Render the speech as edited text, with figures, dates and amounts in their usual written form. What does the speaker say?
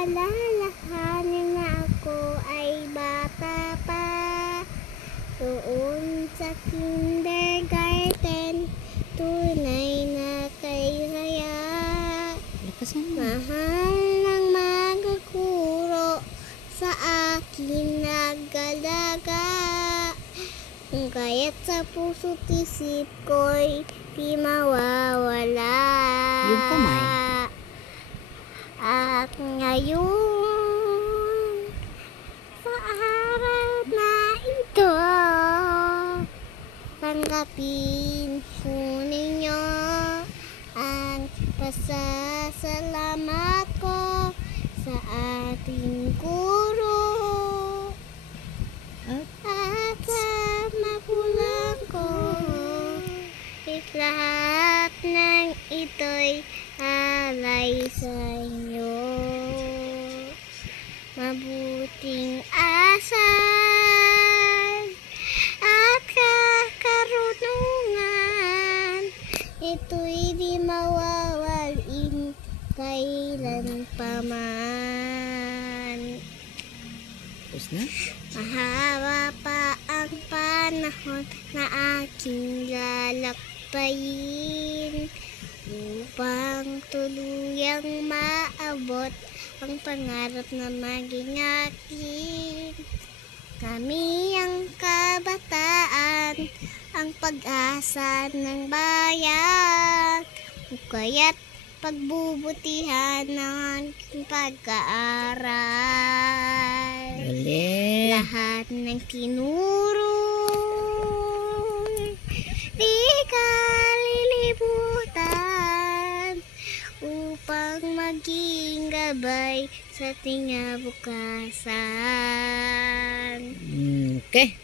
alalahanin na ako ay bata pa. Doon sa kindergarten, tunay na kaya. Mahal ng magaguro sa akin nag-alaga. Kaya't sa puso't isip ko'y di mawawala. Yung kamay. At ngayon, sa araw na ito, tanggapin po ninyo ang pasasalamat ko sa ating guro. At sa magulang ko, lahat ng ito'y alay sa inyo. Mabuting asal at kakarunungan, ito'y di mawawalin kailan pa man. Tapos na? Mahaba pa ang panahon na aking lalakbayin upang tuluyang maabot ang pangarap na maging akin. Kami ang kabataan, ang pag-asa ng bayan, kaya't pagbubutihan ng aking pag-aaral. Galing. Lahat ng tinuro, di ka lilibutan upang maging gabay sa ating bukasan. Okay.